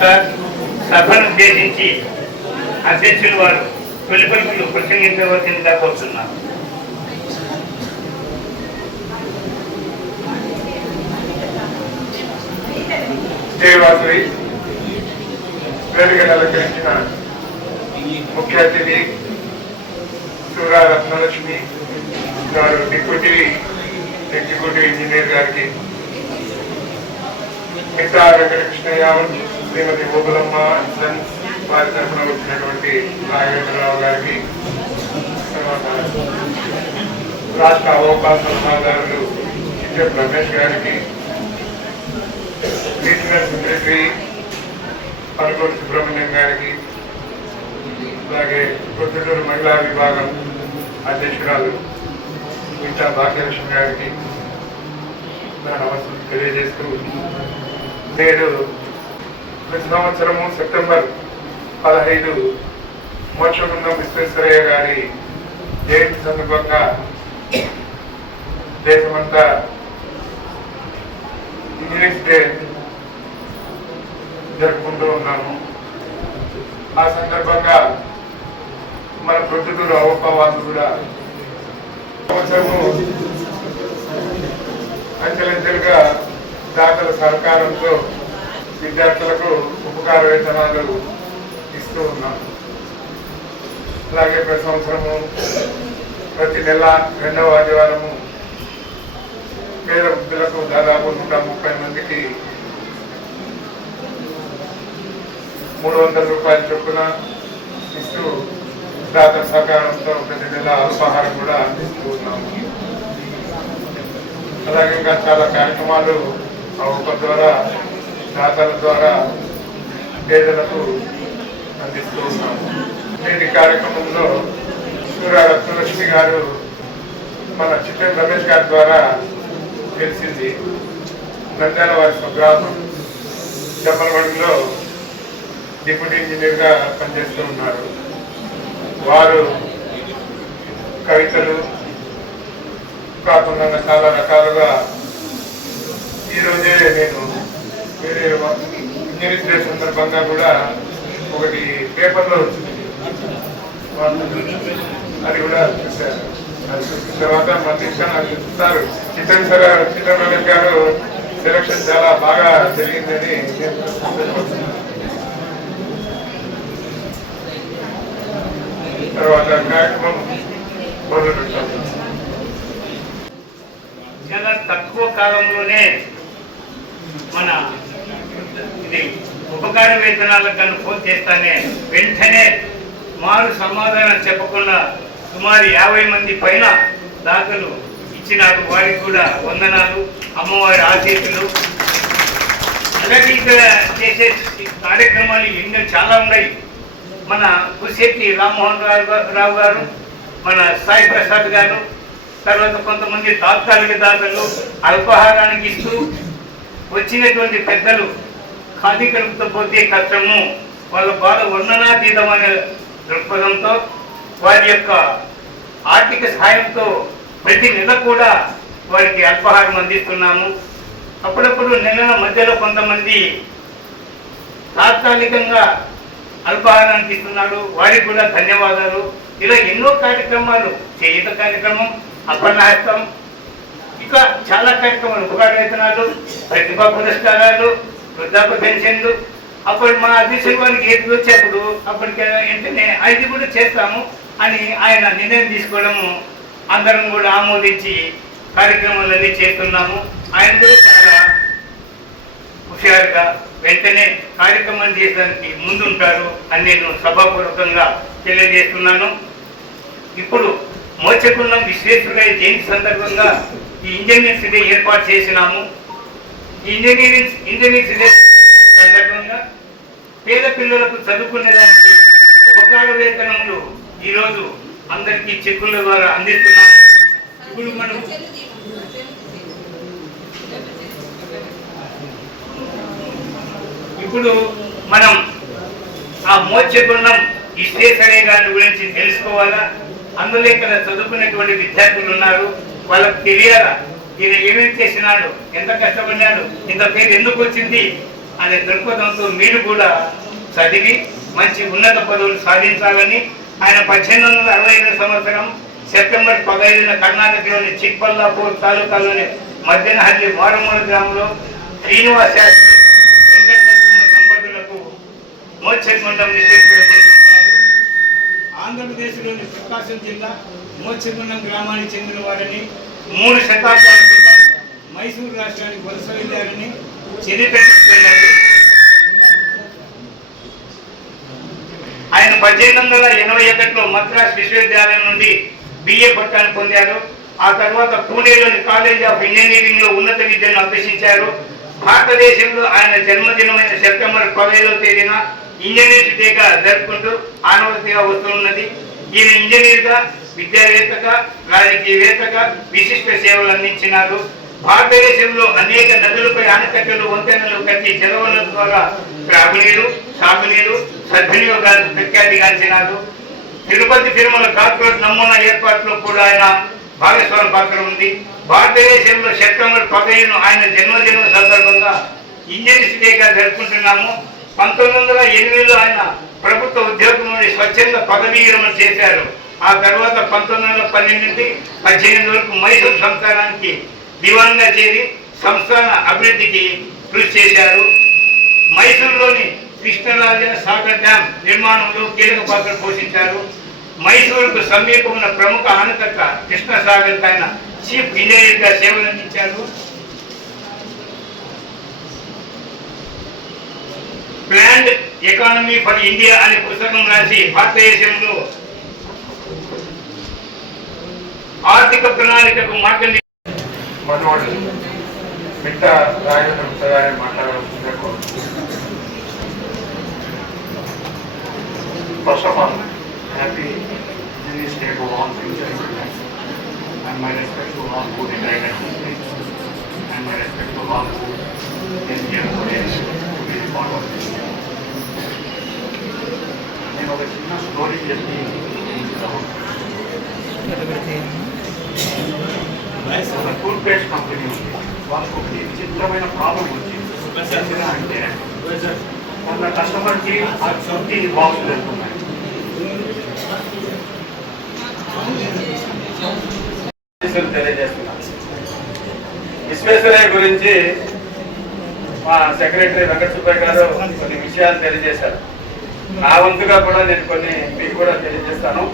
సభను ఉద్దేశించి అధ్యక్షులు వారు తొలి పలుకులు ప్రసంగించవలసిందిగా కోరుతున్నారు. జయవాసవి వేదికను అలంకరించిన ముఖ్య అతిథి సూరా రత్నలక్ష్మి గారు, డిప్యూటీ ఎగ్జిక్యూటివ్ ఇంజనీర్ గారికి, మిగతా వెంకటకృష్ణయ్య, శ్రీమతి ఓబులమ్మ వారి తరఫున వచ్చినటువంటి రాఘవేంద్రరావు గారికి, రాష్ట్ర అవకాశ సలహాదారులు చిట్టెం రమేష్ గారికి, రీజనల్ సెక్రటరీ పనుగోలు సుబ్రహ్మణ్యం గారికి, అలాగే ప్రొద్దుటూరు మహిళా విభాగం అధ్యక్షురాలు మిగతా భాగ్యలక్ష్మి గారికి నా నమస్కారం తెలియజేస్తూ, నేడు ప్రతి సంవత్సరము సెప్టెంబర్ 15 మోక్షగుండం విశ్వేశ్వరయ్య గారి జయంతి సందర్భంగా దేశమంతా ఇంజనీర్స్ డే జరుపుకుంటూ ఉన్నాము. ఆ సందర్భంగా మన ప్రొద్దుటూరు అవపవాసు కూడా సంవత్సరము అంచెలంచెలుగా దాతల సహకారంతో విద్యార్థులకు ఉపకార వేతనాలు ఇస్తూ ఉన్నాం. అలాగే ప్రతి సంవత్సరము ప్రతి నెల 2వ ఆదివారము పేద వృద్ధులకు దాదాపు 130 మందికి 300 రూపాయల చొప్పున ఇస్తూ దాతల సహకారంతో ప్రతి నెల అల్పాహారం కూడా అందిస్తూ ఉన్నాము. అలాగే ఇంకా చాలా కార్యక్రమాలు ఒక ద్వారా దాతల ద్వారా పేదలకు అందిస్తూ ఉన్నాము. నేటి కార్యక్రమంలో సూరా రత్నలక్ష్మి గారు మన చిట్టెం రమేష్ గారి ద్వారా తెలిసింది. నంద్యాల వారి స్వగ్రామం జమ్మలమడుగులో డిప్యూటీ ఇంజనీర్గా పనిచేస్తూ ఉన్నారు. వారు కవితలు కాకుండా చాలా రకాలుగా ఈరోజే నేను వేరే ఇంజనీరింగ్ డే సందర్భంగా కూడా ఒకటి పేపర్లో వచ్చింది, అది కూడా చూశారు. అది చూసిన తర్వాత మళ్ళీ నాకు చెప్తారు చిట్టం రమేష్ గారు సెలక్షన్ చాలా బాగా జరిగిందని తర్వాత కార్యక్రమం మొదలు పెట్టాము. చాలా తక్కువ కాలంలోనే మన ఇది ఉపకార వేతనాలకు కానీ ఫోన్ చేస్తానే వెంటనే మారు సమాధానం చెప్పకుండా సుమారు 50 మంది పైన దాతలు ఇచ్చినారు. వారికి కూడా వందనాలు, అమ్మవారి ఆశీస్సులు. అలాగే ఇక్కడ చేసే కార్యక్రమాలు ఎన్నో చాలా ఉన్నాయి. మన కుశెట్టి రామ్మోహన్ రావు గారు, మన సాయి ప్రసాద్ గారు, తర్వాత కొంతమంది తాత్కాలిక దాతలు అల్పాహారానికి ఇస్తూ వచ్చినటువంటి పెద్దలు ఖాళీ కలుపుతో పోతే కష్టము, వాళ్ళ బాధ వర్ణనాతీతమైన దృక్పథంతో వారి యొక్క ఆర్థిక సహాయంతో ప్రతి నెల కూడా వారికి అల్పాహారం అందిస్తున్నాము. అప్పుడప్పుడు నెలల మధ్యలో కొంతమంది తాత్కాలికంగా అల్పాహారానికి ఇస్తున్నాడు, వారికి కూడా ధన్యవాదాలు. ఇలా ఎన్నో కార్యక్రమాలు, చేయుత కార్యక్రమం, అపర్ణహస్తం, ఇంకా చాలా కార్యక్రమాలు, ఉపకార వేతనాలు, ప్రతిభా పురస్కారాలు, వృద్ధాప్య పెన్షన్లు. అప్పుడు మా అధ్యక్షుడు వారికి ఏది వచ్చేప్పుడు అప్పటికి వెంటనే ఇది కూడా చేస్తాము అని ఆయన నిర్ణయం తీసుకోవడము అందరం కూడా ఆమోదించి కార్యక్రమాలన్నీ చేస్తున్నాము. ఆయన కూడా చాలా హుషారుగా వెంటనే కార్యక్రమం చేయడానికి ముందుంటారు అని నేను సభాపూర్వకంగా తెలియజేస్తున్నాను. ఇప్పుడు మోక్షగుండం విశ్వేశ్వరయ్య జయంతి సందర్భంగా ఈ ఇంజనీర్స్ డే ఏర్పాటు చేసినాము. ఈ ఇంజనీర్స్ డే సందర్భంగా పేద పిల్లలకు చదువుకునేదానికి ఉపకార వేతనములు ఈరోజు అందరికీ చెక్కుల ద్వారా అందిస్తున్నాము. ఇప్పుడు మనం ఆ మోక్షగుండం విశ్వేశ్వరయ్య గారి గురించి తెలుసుకోవాలా. అందులో ఇక్కడ చదువుకునేటువంటి విద్యార్థులు ఉన్నారు, వాళ్ళకు తెలియాలా ఈయన ఏమేమి చేసినాడు, ఎంత కష్టపడినాడు, ఇంత పేరు ఎందుకు వచ్చింది అనే దృక్పథంతో మీరు కూడా చదివి మంచి ఉన్నత పదవులు సాధించాలని ఆయన 1865 సంవత్సరం సెప్టెంబర్ 15న కర్ణాటకలోని చిక్బల్లాపూర్ తాలూకాలోని మధ్యనహల్లి మారుమూల గ్రామంలో శ్రీనివాస శాస్త్రి వెంకటనరసింహ దంపతులకు మోక్షగుండం నిర్దేశించారు. ఆంధ్రప్రదేశ్లోని ప్రకాశం జిల్లా మోక్షగుండం గ్రామానికి చెందిన వారిని 3 శతాబ్దాల క్రితం మైసూరు రాష్ట్రానికి వలస వెళ్ళారని చరిత్ర చెప్తున్నారు. ఆయన 1881లో మద్రాస్ విశ్వవిద్యాలయం నుండి బిఏ పట్టాను పొందారు. ఆ తర్వాత పూణేలోని కాలేజ్ ఆఫ్ ఇంజనీరింగ్ లో ఉన్నత విద్యను అభ్యసించారు. భారతదేశంలో ఆయన జన్మదినమైన సెప్టెంబర్ 15వ తేదీన ఇంజనీర్స్ డేగా జరుపుకుంటూ ఆనవాయితీగా వస్తున్నది. ఈయన ఇంజనీర్గా, విద్యావేత్తగా, రాజకీయవేత్తగా విశిష్ట సేవలు అందించినారు. భారతదేశంలో అనేక నదులపై ఆనకట్టలు, వంతెనలు కట్టి జలవనరుల ద్వారా త్రాగునీరు, సాగునీరు, సద్వినియోగాలకు ప్రఖ్యాతిగాంచినారు. తిరుపతి తిరుమల ఘాట్ రోడ్ నమూనా ఏర్పాటులో కూడా ఆయన భాగస్వామి పాత్ర ఉంది. భారతదేశంలో సెప్టెంబర్ 15ను ఆయన జన్మదినం సందర్భంగా ఇంజనీర్స్ డేగా జరుపుకుంటున్నాము. 1908లో ఆయన ప్రభుత్వ ఉద్యోగం నుండి స్వచ్ఛంద పదవీ విరమణ చేశారు. ఆ తర్వాత 1912 నుండి 18 వరకు మైసూరు సంస్థానానికి దివాన్గా చేరి సంస్థాన అభివృద్ధికి కృషి చేశారు. మైసూరులోని కృష్ణరాజ సాగర్ డ్యాం నిర్మాణంలో కీలక పాత్ర పోషించారు. మైసూరుకు సమీపమున్న ప్రముఖ ఆనకట్ట కృష్ణసాగర్ ఆయన చీఫ్ ఇంజనీర్గా సేవలందించారు. ప్లాన్డ్ ఎకానమీ ఫర్ ఇండియా అనే పుస్తకం రాసి భారతదేశంలో ఆర్థిక ప్రణాళికకు మార్గం మనవాడు మిట్ట Rajendra మాట్లాడాల్సిందే. First of all, happy English Day to all future students, and my respect to all who retired at this stage, and my respect to all who is here today to be part of this. నేను ఒక చిన్న story చెప్పి ఒక tooth paste company ఉంది. వాళ్ళకు ఒక విచిత్రమైన problem వచ్చింది. అంటే కొంత కస్టమర్కి ఆ చుట్టి బాక్స్ వెళ్తున్నాయి. తెలియజేస్తున్నాను. విశ్వేశ్వరయ్య గురించి మా సెక్రటరీ వెంకట సుబ్బయ్య గారు కొన్ని విషయాలు తెలియజేశారు. నా వంతుగా కూడా నేను కొన్ని మీకు కూడా తెలియజేస్తాను.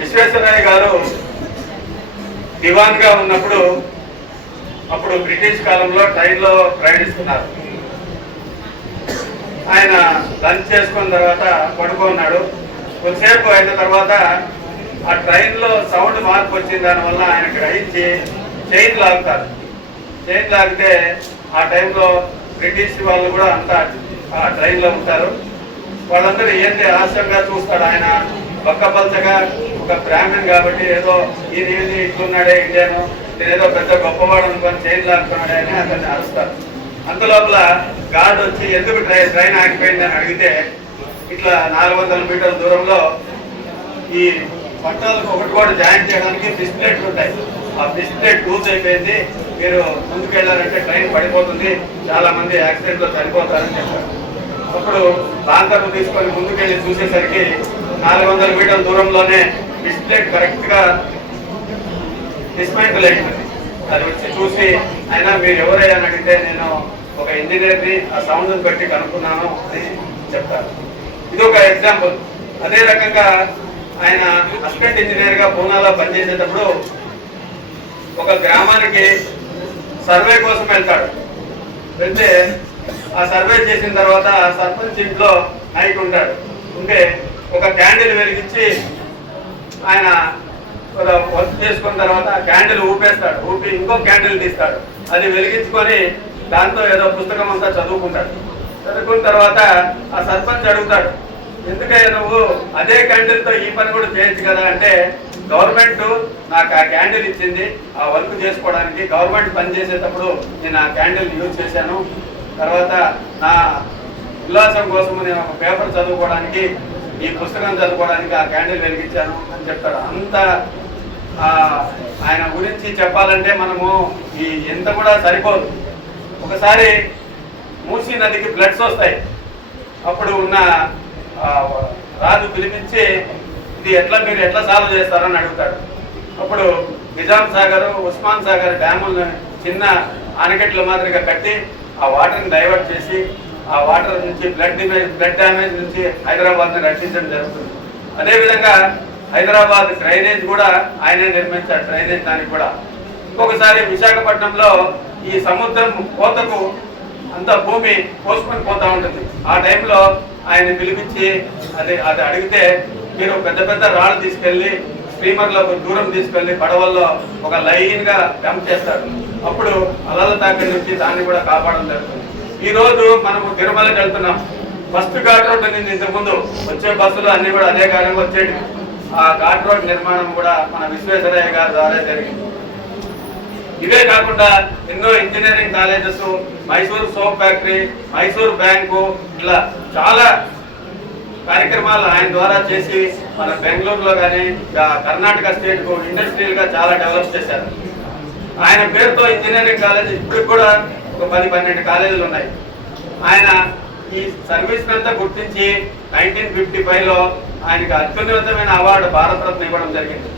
విశ్వేశ్వరయ్య గారు దివాన్గా ఉన్నప్పుడు అప్పుడు బ్రిటిష్ కాలంలో ట్రైన్లో ప్రయాణిస్తున్నారు. ఆయన లంచ్ చేసుకున్న తర్వాత పడుకున్నాడు. కొద్దిసేపు అయిన తర్వాత ఆ ట్రైన్లో సౌండ్ మార్పు వచ్చిన దానివల్ల ఆయన గ్రహించి చైన్ లాగుతారు. చైన్ లాగితే ఆ టైంలో బ్రిటిష్ వాళ్ళు కూడా అంతా ఆ ట్రైన్లో ఉంటారు. వాళ్ళందరూ ఏంటి హాస్యంగా చూస్తాడు. ఆయన బక్కపల్చగా ఒక బ్రాహ్మణ్ కాబట్టి ఏదో ఈయన ఇట్లున్నాడే ఇండియాను, నేనేదో పెద్ద గొప్పవాడు అనుకొని చైన్ లాగుతున్నాడే అని అతన్ని అరుస్తారు. అంతలోపల గార్డ్ వచ్చి ఎందుకు ట్రైన్ ఆగిపోయిందని అడిగితే ఇట్లా 400 మీటర్ల దూరంలో ఈ పట్టాలకు ఒకటి కూడా జాయిన్ చేయడానికి డిస్ప్లేట్లు ఉంటాయి. ఆ డిస్ప్లేట్ లూజ్ అయిపోయింది, మీరు ముందుకు వెళ్ళారంటే ట్రైన్ పడిపోతుంది, చాలా మంది యాక్సిడెంట్లో చనిపోతారని చెప్పారు. అప్పుడు లాంతర్ను తీసుకొని ముందుకెళ్ళి చూసేసరికి 400 మీటర్ల దూరంలోనే డిస్ప్లేట్ కరెక్ట్గా డిస్మెంటల్ అయిపోయింది. అది వచ్చి చూసి అయినా మీరు ఎవరైనా అడిగితే నేను ఒక ఇంజనీర్ని ఆ సౌండ్ని బట్టి కనుక్కున్నాను అని చెప్తారు. ఇది ఒక ఎగ్జాంపుల్. అదే రకంగా ఆయన అసిస్టెంట్ ఇంజనీర్గా పూనాలో పనిచేసేటప్పుడు ఒక గ్రామానికి సర్వే కోసం వెళ్తాడు. వెళ్తే ఆ సర్వే చేసిన తర్వాత ఆ సర్పంచ్ ఇంట్లో నైట్ ఉంటాడు. ఉంటే ఒక క్యాండిల్ వెలిగించి ఆయన వర్క్ చేసుకున్న తర్వాత క్యాండిల్ ఊపేస్తాడు. ఊపి ఇంకో క్యాండిల్ తీస్తాడు. అది వెలిగించుకొని దాంతో ఏదో పుస్తకం అంతా చదువుకుంటాడు. చదువుకున్న తర్వాత ఆ సర్పంచ్ అడుగుతాడు, ఎందుకయ్యా నువ్వు అదే క్యాండిల్తో ఈ పని కూడా చేయొచ్చు కదా అంటే, గవర్నమెంట్ నాకు ఆ క్యాండిల్ ఇచ్చింది ఆ వర్క్ చేసుకోవడానికి. గవర్నమెంట్ పని చేసేటప్పుడు నేను ఆ క్యాండిల్ యూజ్ చేశాను. తర్వాత నా ఉల్లాసం కోసం నేను ఒక పేపర్ చదువుకోవడానికి, ఈ పుస్తకం చదువుకోవడానికి ఆ క్యాండిల్ వెలిగించాను అని చెప్తాడు. అంత ఆయన గురించి చెప్పాలంటే మనము ఈ ఎంత కూడా సరిపోదు. ఒకసారి మూసీ నదికి ఫ్లడ్స్ వస్తాయి. అప్పుడు ఉన్న రాజు పిలిపించి ఇది మీరు ఎట్లా సాల్వ్ చేస్తారని అడుగుతాడు. అప్పుడు నిజాం సాగర్, ఉస్మాన్ సాగర్ డ్యాములను చిన్న ఆనకట్ల మాదిరిగా కట్టి ఆ వాటర్ని డైవర్ట్ చేసి ఆ వాటర్ నుంచి బ్లడ్ డ్యామేజ్ నుంచి హైదరాబాద్ని రక్షించడం జరుగుతుంది. అదేవిధంగా హైదరాబాద్ డ్రైనేజ్ కూడా ఆయనే నిర్మించాడు. డ్రైనేజ్ దానికి కూడా ఇంకొకసారి విశాఖపట్నంలో ఈ సముద్రం కోతకు అంత భూమి కోసుకొని పోతా ఉంటుంది. ఆ టైంలో ఆయన పిలిపించి అది అడిగితే మీరు పెద్ద పెద్ద రాళ్ళు తీసుకెళ్లి స్టీమర్లో దూరం తీసుకెళ్లి పడవల్లో ఒక లైన్ గా డంప్ చేస్తారు. అప్పుడు అలల తాకి నుంచి దాన్ని కూడా కాపాడడం జరుగుతుంది. ఈ రోజు మనము తిరుమలకి వెళ్తున్నాం. ఫస్ట్ ఘాట్ రోడ్ ఉంది. ఇంతకుముందు వచ్చే బస్సులు అన్ని కూడా అదే కాలంలో వచ్చేది. ఆ ఘాట్ రోడ్ నిర్మాణం కూడా మన విశ్వేశ్వరయ్య గారి ద్వారా జరిగింది. ఇవే కాకుండా ఎన్నో engineering colleges, Mysore soap factory, Mysore bank, ఇలా చాలా కార్యక్రమాలు ఆయన ద్వారా చేసి మన బెంగళూరులో కానీ కర్ణాటక స్టేట్ కు ఇండస్ట్రియల్ గా చాలా డెవలప్ చేశారు. ఆయన పేరుతో ఇంజనీరింగ్ కాలేజ్ ఇప్పుడు కూడా ఒక 10-12 కాలేజీలు ఉన్నాయి. ఆయన ఈ సర్వీస్ అంతా గుర్తించి 1955లో ఆయనకి అత్యున్నతమైన అవార్డు భారతరత్న ఇవ్వడం జరిగింది.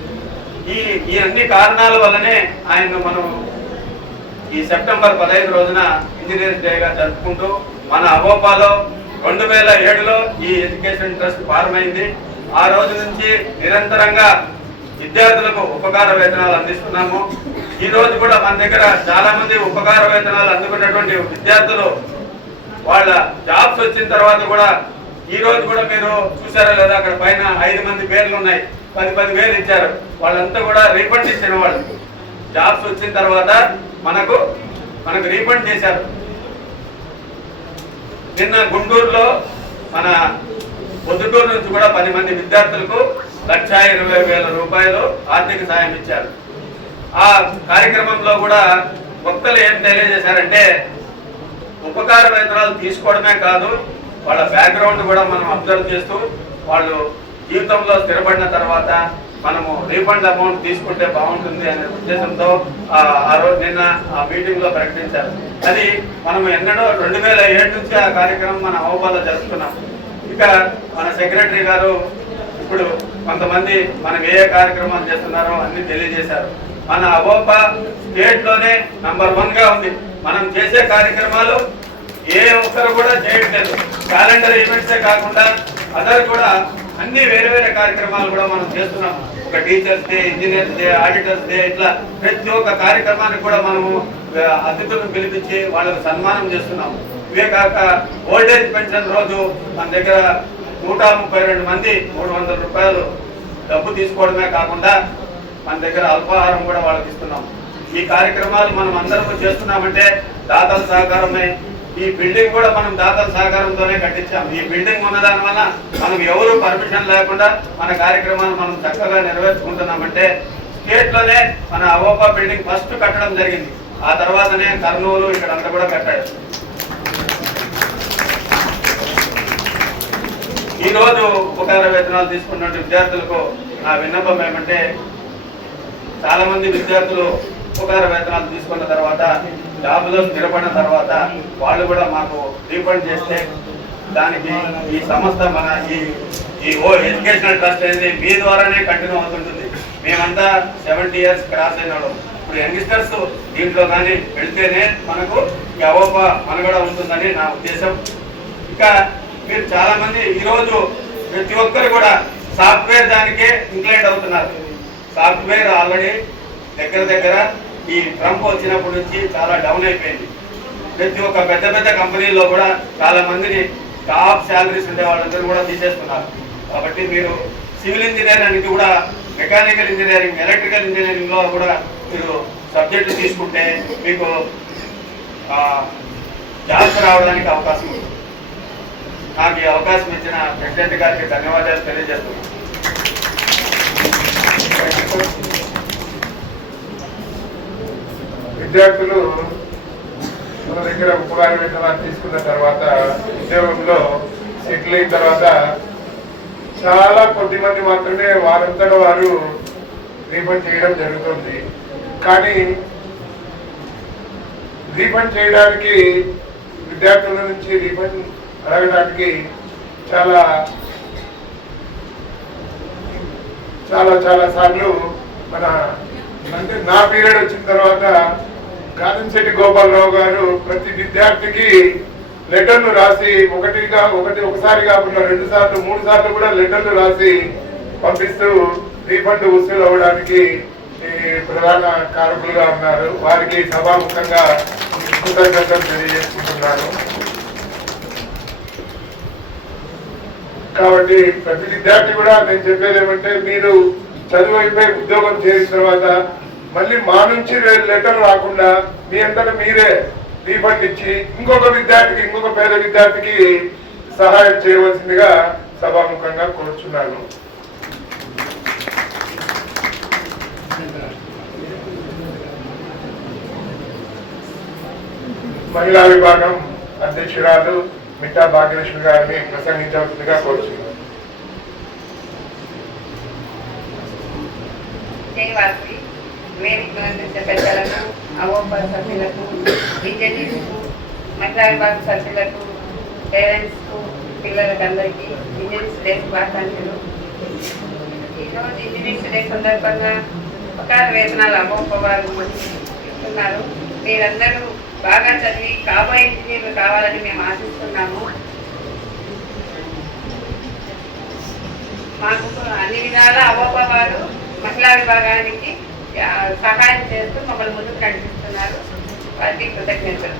ఈ అన్ని కారణాల వల్లనే ఆయన మనం ఈ సెప్టెంబర్ 15 రోజున ఇంజనీరింగ్ డేగా జరుపుకుంటూ మన అవోపాలో 2007లో ఈ ఎడ్యుకేషన్ ట్రస్ట్ ఫార్మ్ అయింది. ఆ రోజు నుంచి నిరంతరంగా విద్యార్థులకు ఉపకార వేతనాలు అందిస్తున్నాము. ఈ రోజు కూడా మన దగ్గర చాలా మంది ఉపకార వేతనాలు అందుకున్నటువంటి విద్యార్థులు వాళ్ళ జాబ్స్ వచ్చిన తర్వాత కూడా ఈ రోజు కూడా మీరు చూసారా లేదా, అక్కడ పైన 5 మంది పేర్లు ఉన్నాయి. 10,000 ఇచ్చారు. వాళ్ళంతా కూడా రీఫండ్ ఇచ్చిన వాళ్ళు. జాబ్స్ వచ్చిన తర్వాత మనకు రీఫండ్ చేశారు. నిన్న గుంటూరులో మన పొద్దుటూరు నుంచి కూడా 10 మంది విద్యార్థులకు 1,20,000 రూపాయలు ఆర్థిక సాయం ఇచ్చారు. ఆ కార్యక్రమంలో కూడా వక్తలు ఏం తెలియజేశారంటే ఉపకార వేతనాలు తీసుకోవడమే కాదు, వాళ్ళ బ్యాక్గ్రౌండ్ కూడా మనం అబ్జర్వ్ చేస్తూ వాళ్ళు జీవితంలో స్థిరపడిన తర్వాత మనము రీఫండ్ అమౌంట్ తీసుకుంటే బాగుంటుంది అనే ఉద్దేశంతో ఆ రోజు నిన్న ఆ మీటింగ్ లో ప్రకటించారు. అది మనం ఎన్నడో 2007 నుంచి ఆ కార్యక్రమం మన అవోపాలో జరుపుతున్నాం. ఇక మన సెక్రటరీ గారు ఇప్పుడు కొంతమంది మనం ఏ కార్యక్రమాలు చేస్తున్నారో అన్ని తెలియజేశారు. మన అవోపా స్టేట్ లోనే నంబర్ 1 గా ఉంది. మనం చేసే కార్యక్రమాలు ఏ ఒక్కరు కూడా చేయట్లేదు. క్యాలెండర్ ఈవెంట్సే కాకుండా అదర్ కూడా అన్ని వేరే వేరే కార్యక్రమాలు కూడా మనం చేస్తున్నాం. ఒక teachers day, engineers day, auditors day, ఇట్లా ప్రతి ఒక్క కార్యక్రమానికి కూడా మనము అతిథులను పిలిపించి వాళ్ళకు సన్మానం చేస్తున్నాం. ఇవే కాక ఓల్డేజ్ పెన్షన్ రోజు మన దగ్గర 132 మంది 300 రూపాయలు డబ్బు తీసుకోవడమే కాకుండా మన దగ్గర అల్పాహారం కూడా వాళ్ళకి ఇస్తున్నాం. ఈ కార్యక్రమాలు మనం అందరము చేస్తున్నామంటే దాతల సహకారమే. ఈ బిల్డింగ్ కూడా మనం దాతల సహకారంతోనే కట్టించాం. ఈ బిల్డింగ్ ఉన్న దాని వల్ల మనం ఎవరు పర్మిషన్ లేకుండా మన కార్యక్రమాలు మనం చక్కగా నెరవేర్చుకుంటున్నామంటే స్టేట్ లోనే మన అవోపా బిల్డింగ్ ఫస్ట్ కట్టడం జరిగింది. ఆ తర్వాతనే కర్నూలు ఇక్కడంతా కూడా కట్టాడు. ఈ రోజు ఉపకార వేతనాలు తీసుకున్న విద్యార్థులకు నా విన్నపం ఏమంటే, చాలా మంది విద్యార్థులు ఉపకార వేతనాలు తీసుకున్న తర్వాత జాబ్లో స్థిరపడిన తర్వాత వాళ్ళు కూడా మాకు రీఫండ్ చేస్తే దానికి ఈ సంస్థ మన ఈ ఎడ్యుకేషనల్ ట్రస్ట్ అనేది మీ ద్వారానే కంటిన్యూ అవుతుంటుంది. మేమంతా 70 years క్రాస్ అయినాడు. ఇప్పుడు యంగ్స్టర్స్ దీంట్లో కానీ వెళ్తేనే మనకు ఈ అవోపా మనుగడ ఉంటుందని నా ఉద్దేశం. ఇంకా మీరు చాలా మంది ఈరోజు ప్రతి ఒక్కరు కూడా సాఫ్ట్వేర్ దానికే ఇంక్లైన్ అవుతున్నారు. సాఫ్ట్వేర్ ఆల్రెడీ దగ్గర ఈ ట్రంప్ వచ్చినప్పటి నుంచి చాలా డౌన్ అయిపోయింది. ప్రతి ఒక్క పెద్ద కంపెనీల్లో కూడా చాలా మందిని టాప్ శాలరీస్ ఉండే వాళ్ళందరూ కూడా తీసేస్తున్నారు. కాబట్టి మీరు సివిల్ ఇంజనీరింగ్ కూడా, మెకానికల్ ఇంజనీరింగ్, ఎలక్ట్రికల్ ఇంజనీరింగ్ లో కూడా మీరు సబ్జెక్టు తీసుకుంటే మీకు జాబ్స్ రావడానికి అవకాశం ఉంది. నాకు ఈ అవకాశం ఇచ్చిన ప్రెసిడెంట్ గారికి ధన్యవాదాలు తెలియజేస్తున్నాను. విద్యార్థులు మన దగ్గర ఉపకార వేతనాలు తీసుకున్న తర్వాత ఉద్యోగంలో సెటిల్ అయిన తర్వాత చాలా కొద్ది మంది మాత్రమే వారంతటా వారు రీఫండ్ చేయడం జరుగుతుంది. కానీ రీఫండ్ చేయడానికి విద్యార్థుల నుంచి రీఫండ్ అడగడానికి చాలా చాలా చాలా సార్లు అంటే నా పీరియడ్ వచ్చిన తర్వాత గానంశెట్టి గోపాలరావు గారు ప్రతి విద్యార్థికి లెటర్లు రాసి ఒకసారి కాకుండా 2 సార్లు 3 సార్లు కూడా లెటర్లు రాసి పంపిస్తూ రీఫండ్ వసూలు అవ్వడానికి ప్రధాన కారకులుగా ఉన్నారు. వారికి సభాముఖంగా కృతజ్ఞతలు తెలియజేసుకుంటున్నాను. కాబట్టి ప్రతి విద్యార్థి కూడా నేను చెప్పేది ఏమంటే, మీరు చదువు అయిపోయి ఉద్యోగం చేసిన తర్వాత మళ్ళీ మా నుంచి లెటర్ రాకుండా మీ అంతటా మీరే రీఫండ్ ఇచ్చి ఇంకొక పేద విద్యార్థికి సహాయం చేయవలసిందిగా సభాముఖంగా కోరుచున్నాను. మహిళా విభాగం అధ్యక్షురాలు మిట్టా భాగ్యలక్ష్మి గారిని ప్రసంగించవలసిందిగా కోరుచున్నాను. పెద్దలకు, అవోప సభ్యులకు, ఇంజనీర్స్కు, మహిళా విభాగం సభ్యులకు, పేరెంట్స్కు, పిల్లలకు అందరికీ ఇంజనీర్స్ డే శుభాకాంక్షలు. ఈరోజు ఇంజనీర్స్ డే సందర్భంగా ఉపకార వేతనాలు అవోప వారు ఇస్తున్నారు. మీరందరూ బాగా చదివి కాబోయే ఇంజనీర్లు కావాలని మేము ఆశిస్తున్నాము. మాకు అన్ని విధాలా అవోప వారు మహిళా విభాగానికి సహాయం చేస్తూ మమ్మల్ని ముందుకు నడిపిస్తున్నారు. వారికి కృతజ్ఞతలు.